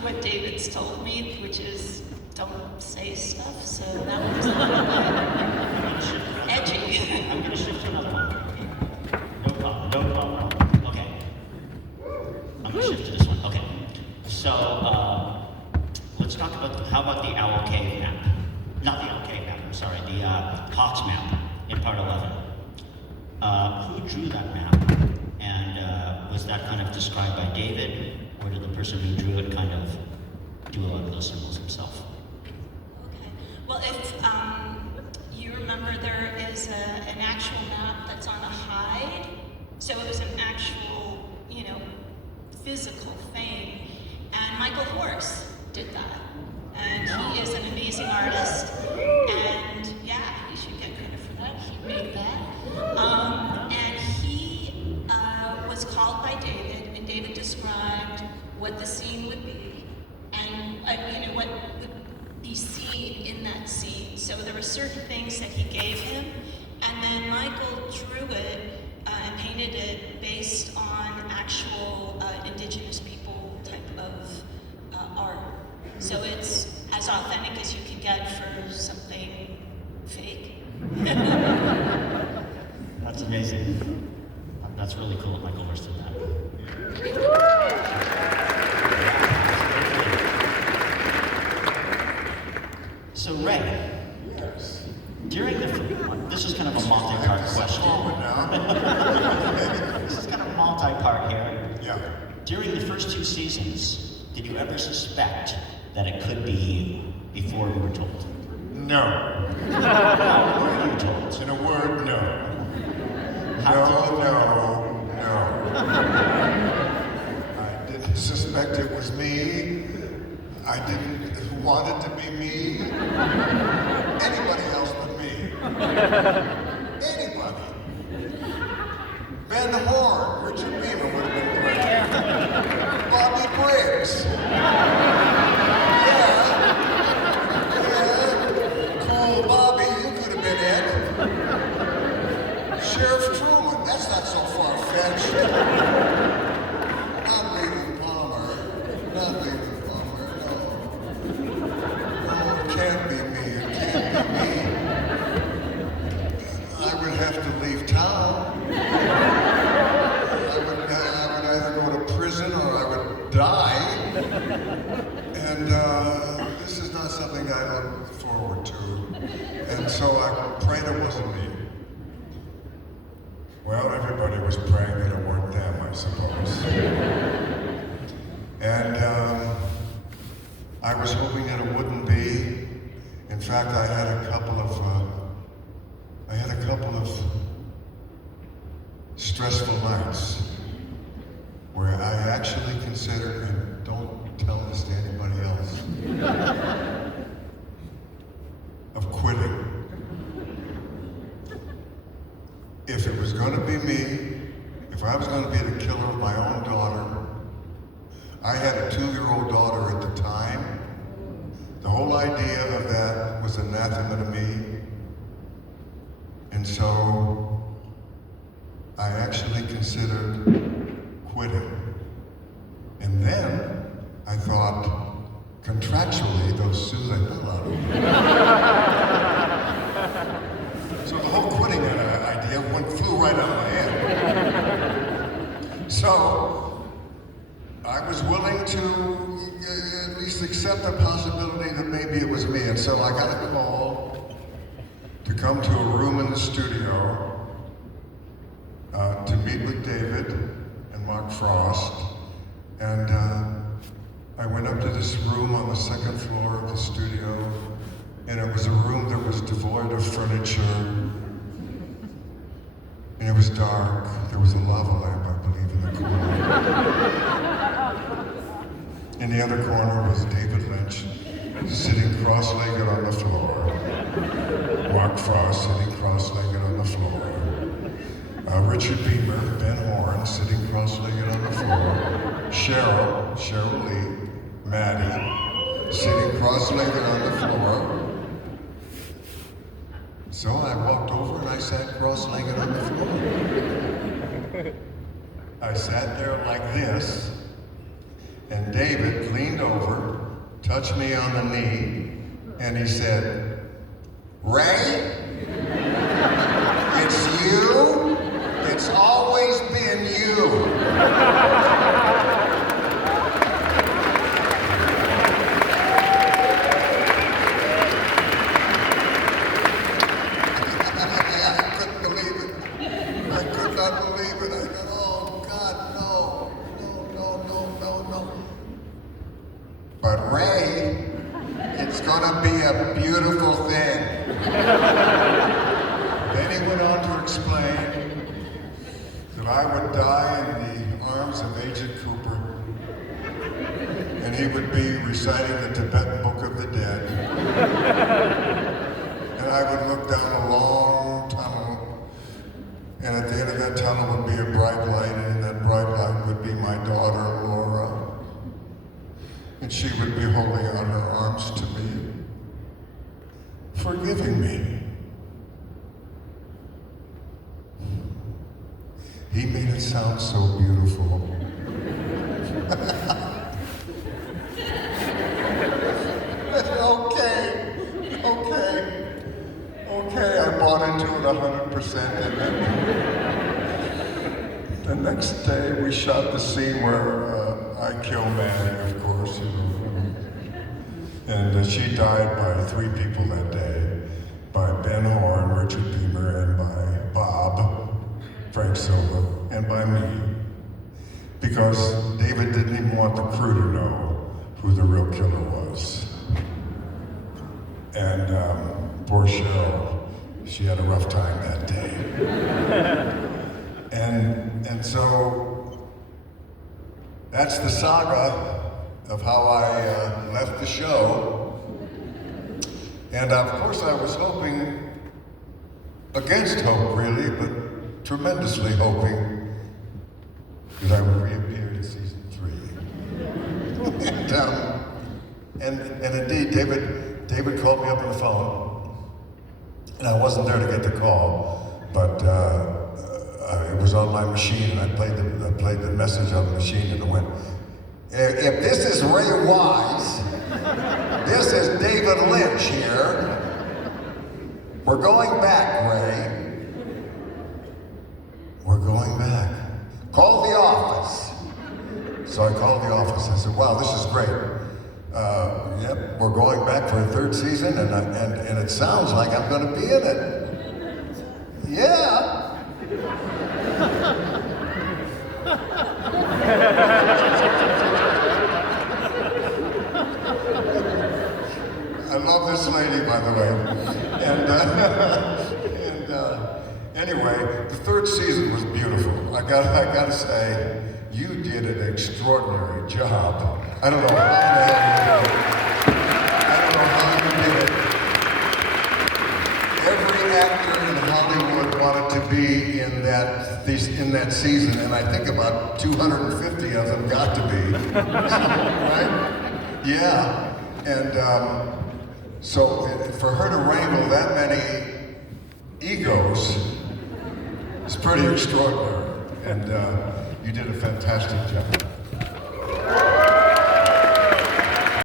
what David's told me, which is don't say stuff, so that was a little bit edgy. I'm going to shift to another one. No problem. Okay. I'm going to shift to this one. Okay. So, let's talk about, how about the Owl Cave map? Not the Owl Cave map, I'm sorry, the Hawks map in part 11. Who drew that map? And was that kind of described by David, or did the person who drew it kind of do a lot of those symbols himself? Okay. Well, if you remember, there is an actual map that's on a hide, so it was an actual, physical thing, and Michael Horse did that. And he is an amazing artist, and yeah, he should get credit for that. He made that. And he was called by David, and David described what the scene would be, and what would be seen in that scene. So there were certain things that he gave him, and then Michael drew it and painted it based on actual indigenous people type of art. So it's as authentic as you can get for something fake. That's amazing. That's really cool that Michael Horse did that. So Ray. Yes. During this is kind of a multi-part question. This is kind of multi-part here. Yeah. During the first 2 seasons, did you ever suspect that it could be you before you were told? No. How were you told? In a word, no. No. I didn't suspect it was me. I didn't want it to be me. Anybody else but me. Anybody. Ben Horn, Richard Beamer would have been great. Bobby Briggs. Yeah. Cool Bobby, you could have been it. Sheriff Truman, that's not so far-fetched. Not Leland Palmer. Not Leland Palmer, no. No, it can't be me. It can't be me. I would have to leave town. I would either go to prison or I would die. And this is not something I look forward to. And so I prayed it wasn't me. Well, everybody was praying that it weren't them, I suppose. And I was hoping that it wouldn't be. In fact, I had a couple of stressful nights where I actually considered, and don't tell this to anybody else, of quitting. If it was going to be me, if I was going to be the killer of my own daughter, I had a 2-year-old daughter at the time. The whole idea of that was anathema to me. And so I actually considered quitting. And then I thought, contractually, they'll sue the hell out of me. So the whole quitting idea flew right out of my head. So I was willing to at least accept the possibility that maybe it was me. And so I got a call to come to a room in the studio to meet with David and Mark Frost. And I went up to this room on the 2nd floor of the studio, and it was a room that was devoid of furniture, and it was dark. There was a lava lamp, I believe, in the corner. In the other corner was David Lynch, sitting cross-legged on the floor. Mark Frost sitting cross-legged on the floor. Richard Beamer, Ben Horn, sitting cross-legged on the floor. Cheryl Lee, Maddie, sitting cross-legged on the floor. So I walked over and I sat cross-legged on the floor. I sat there like this, And David leaned over, touched me on the knee, and he said, "Ray, it's you. It's always been you." I couldn't believe it. I could not believe it. I thought, oh God, no. But Ray, it's gonna be a beautiful thing. Then he went on to explain that I would die in the arms of Agent Cooper, and he would be reciting the Tibetan Book of the Dead, and I would look down a long tunnel, and at the end of that tunnel would be a bright light, and in that bright light would be my daughter, Laura, and she would be holding out her arms to me, forgiving me. He made it sound so beautiful. Okay, I bought into it 100%, and then the next day we shot the scene where I kill Manny, of course, and she died by 3 people that day, by Ben Horn, Richard Beamer, and by Bob, Frank Silva, and by me, because David didn't even want the crew to know who the real killer was. And poor Cheryl, she had a rough time that day. And so that's the saga of how I left the show. And of course I was hoping, against hope really, but tremendously hoping that I would reappear in season 3. and indeed, David called me up on the phone, and I wasn't there to get the call, but it was on my machine, and I played the message on the machine, and it went, "If this is Ray Wise, this is David Lynch here. We're going back, Ray. We're going back. Call the office." So I called the office. I said, "Wow, this is great. Yep, we're going back for a 3rd season, and it sounds like I'm going to be in it." "Yeah." I love this lady, by the way. Anyway, the 3rd season was beautiful. I gotta say, you did an extraordinary job. I don't know how you did it. Every actor in Hollywood wanted to be in that season, and I think about 250 of them got to be. Right? Yeah. And so for her to wrangle that many egos is pretty extraordinary. And you did a fantastic job.